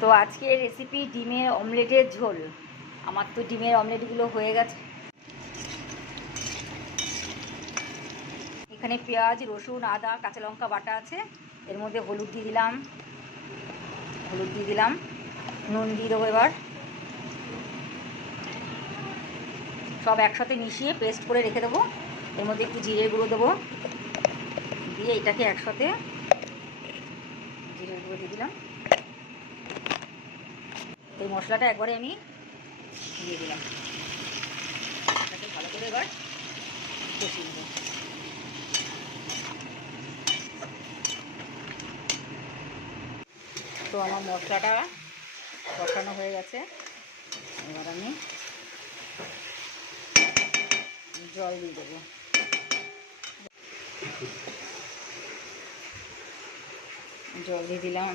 তো আজকের রেসিপি ডিমের অমলেটের ঝোল। আমার তো ডিমের অমলেটগুলো হয়ে গেছে। এখানে পেঁয়াজ, রসুন, আদা, কাঁচা লঙ্কা বাটা আছে। এর মধ্যে হলুদ দিয়ে দিলাম, নুন দিয়ে দেবো। এবার সব একসাথে মিশিয়ে পেস্ট করে রেখে দেবো। এর মধ্যে একটু জিরের গুঁড়ো দেবো, দিয়ে এটাকে একসাথে জিরের গুঁড়ো দিয়ে দিলাম। এই মশলাটা একবারে আমি দিয়ে দিলাম, এটাকে ভালো করে এবার কষিয়ে দেবো। তো আমার মশলাটা কষানো হয়ে গেছে। এবার আমি জল দিয়ে দেবো। জল দিয়ে দিলাম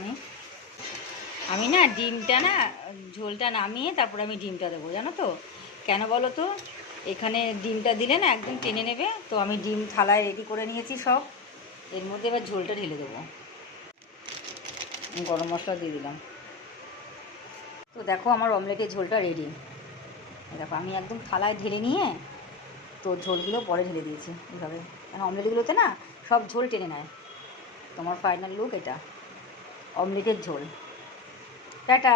আমি না ডিমটা না, ঝোলটা নামিয়ে তারপরে আমি ডিমটা দেবো, জানো তো কেন বলো তো? এখানে ডিমটা দিলে না একদম টেনে নেবে। তো আমি ডিম থালায় রেডি করে নিয়েছি সব। এর মধ্যে এবার ঝোলটা ঢেলে দেবো। গরম মশলা দিয়ে দিলাম। তো দেখো আমার অমলেটের ঝোলটা রেডি। দেখো আমি একদম থালায় ঢেলে নিয়ে তো ঝোলগুলো পরে ঢেলে দিয়েছি এইভাবে, কারণ অমলেটগুলোতে না সব ঝোল টেনে নেয়। তোমার ফাইনাল লুক এটা, অমলেটের ঝোল। টাটা।